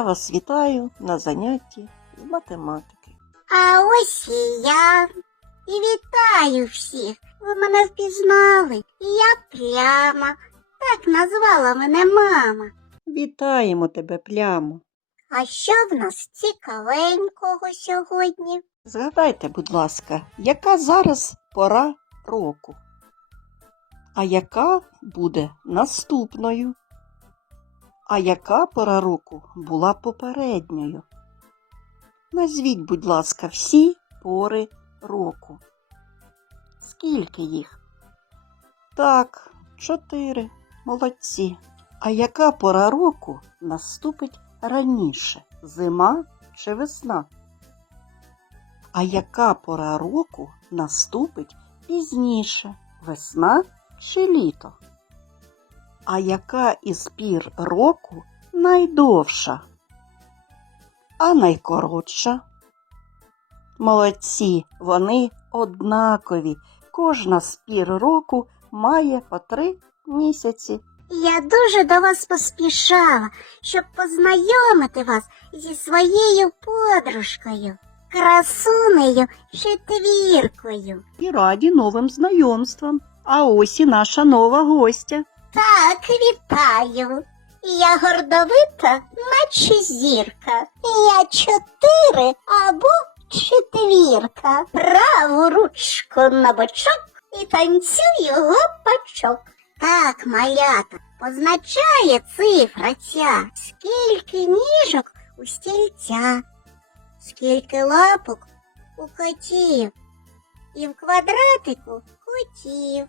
Я вас вітаю на занятті з математики. А ось і я. І вітаю всіх. Ви мене впізнали. Я пляма. Так назвала мене мама. Вітаємо тебе, плямо. А що в нас цікавенького сьогодні? Згадайте, будь ласка, яка зараз пора року? А яка буде наступною? А яка пора року була попередньою? Назвіть, будь ласка, всі пори року. Скільки їх? Так, чотири. Молодці. А яка пора року наступить раніше? Зима чи весна? А яка пора року наступить пізніше? Весна чи літо? А яка із пір року найдовша? А найкоротша? Молодці, вони однакові. Кожна з пір року має по три місяці. Я дуже до вас поспішала, щоб познайомити вас зі своєю подружкою, красунею четвіркою. І раді новим знайомствам. А ось і наша нова гостя. Так, вітаю. Я гордовита, наче зірка. Я чотири або четвірка. Праву ручку на бочок і танцюю гопачок. Так, малята, позначає цифра ця, скільки ніжок у стільця, скільки лапок у котів, і в квадратику котів.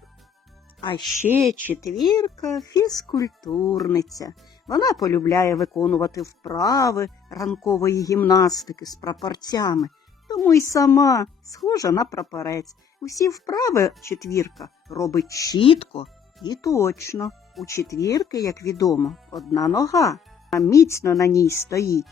А ще четвірка фізкультурниця. Вона полюбляє виконувати вправи ранкової гімнастики з прапорцями, тому й сама схожа на прапорець. Усі вправи четвірка робить чітко і точно. У четвірки, як відомо, одна нога, а міцно на ній стоїть.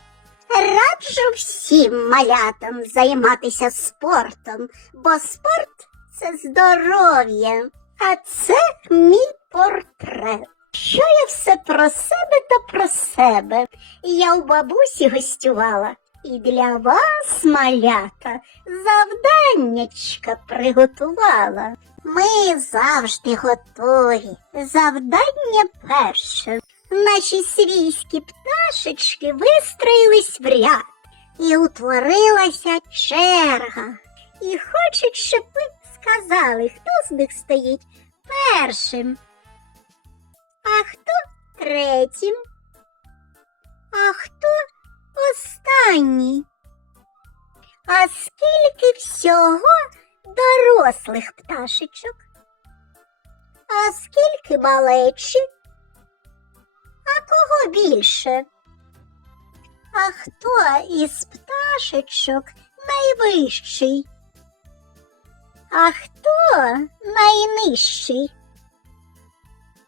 Раджу всім малятам займатися спортом, бо спорт це здоров'я, а це мій портрет. Що я все про себе та про себе. Я у бабусі гостювала і для вас, малята, завданнячка приготувала. Ми завжди готові. Завдання перше. Наші свійські пташечки вистроїлись в ряд, і утворилася черга. І хочуть, ви сказали, хто з них стоїть першим, а хто третім, а хто останній. А скільки всього дорослих пташечок? А скільки малечі? А кого більше? А хто із пташечок найвищий? А хто найнижчий?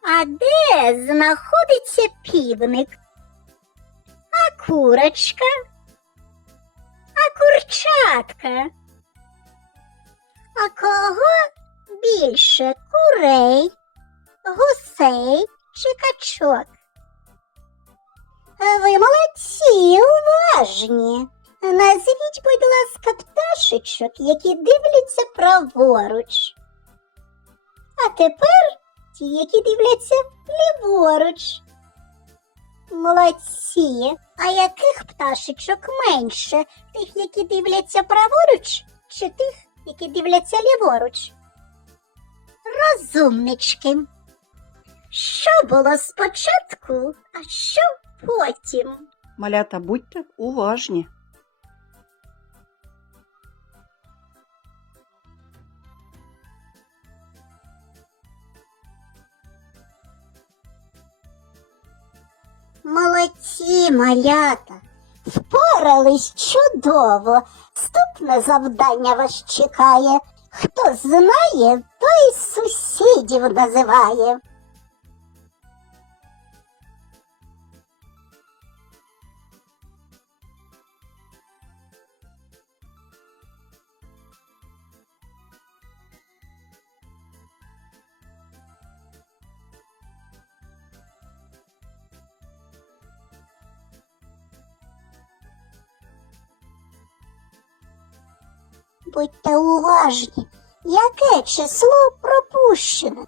А де знаходиться півник? А курочка? А курчатка? А кого більше курей, гусей чи качок? Ви молодці, уважні. Назвіть, будь ласка, пташечок, які дивляться праворуч. А тепер ті, які дивляться ліворуч. Молодці. А яких пташечок менше? Тих, які дивляться праворуч, чи тих, які дивляться ліворуч? Розумнички. Що було спочатку, а що потім? Малята, будьте уважні. Молодці, малята. Впорались чудово. Ступне завдання вас чекає. Хто знає, той сусідів називає. Будьте уважні, яке число пропущено.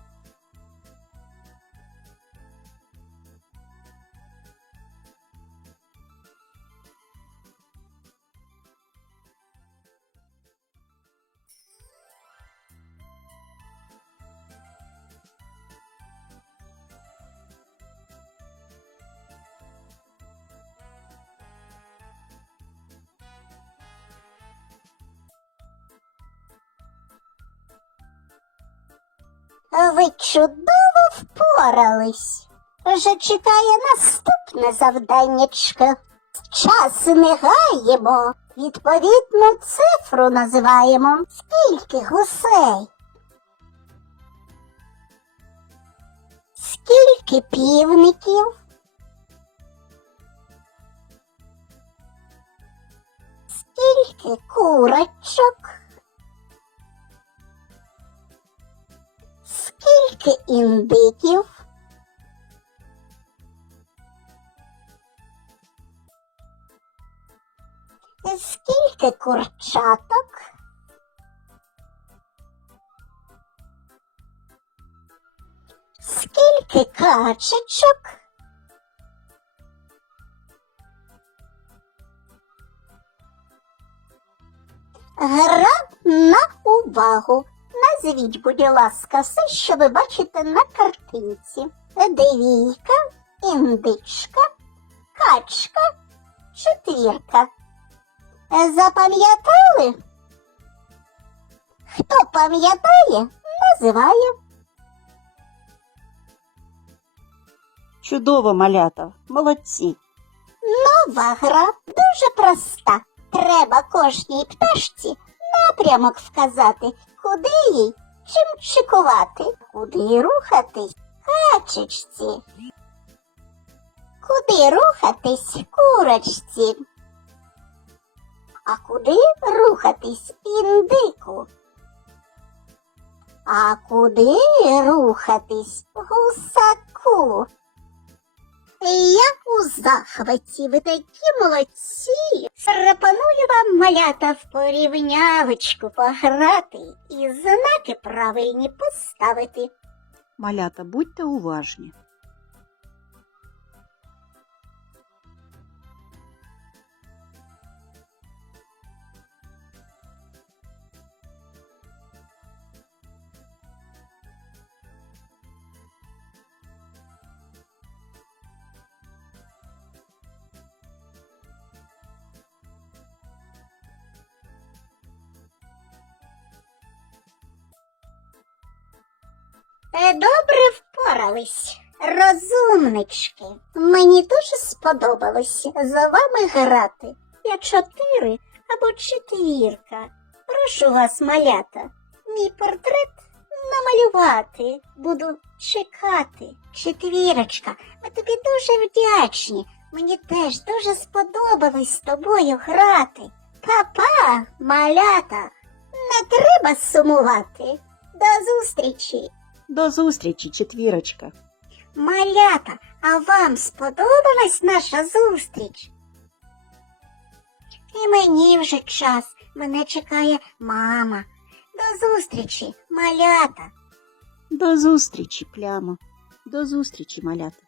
Ви чудово впорались. Вже чекає наступне завданнячко. Час не гаємо. Відповідну цифру називаємо. Скільки гусей? Скільки півників? Скільки курочок? Скільки індиків? Скільки курчаток? Скільки качечок? Гра на увагу. Назвіть, будь ласка, все, що ви бачите на картинці. Девійка, індичка, качка, четвірка. Запам'ятали? Хто пам'ятає, називає. Чудово, малята, молодці. Нова гра дуже проста. Треба кожній пташці напрямок вказати, куди їй? Чим чекувати, куди рухатись? Качечці, куди рухатись курочці, а куди рухатись індику, а куди рухатись гусаку. Я у захваті, ви такі молодці. Вам малята в порівнявочку пограти і знаки правильні поставити. Малята, будьте уважні. Добре впорались, розумнички. Мені дуже сподобалось за вами грати. Я чотири або четвірка. Прошу вас, малята, мій портрет намалювати. Буду чекати. Четвірочка, ми тобі дуже вдячні. Мені теж дуже сподобалось з тобою грати. Па-па, малята, не треба сумувати. До зустрічі. До зустрічі, четвірочка. Малята, а вам сподобалась наша зустріч? І мені вже час. Мене чекає мама. До зустрічі, малята. До зустрічі, плямо. До зустрічі, малята.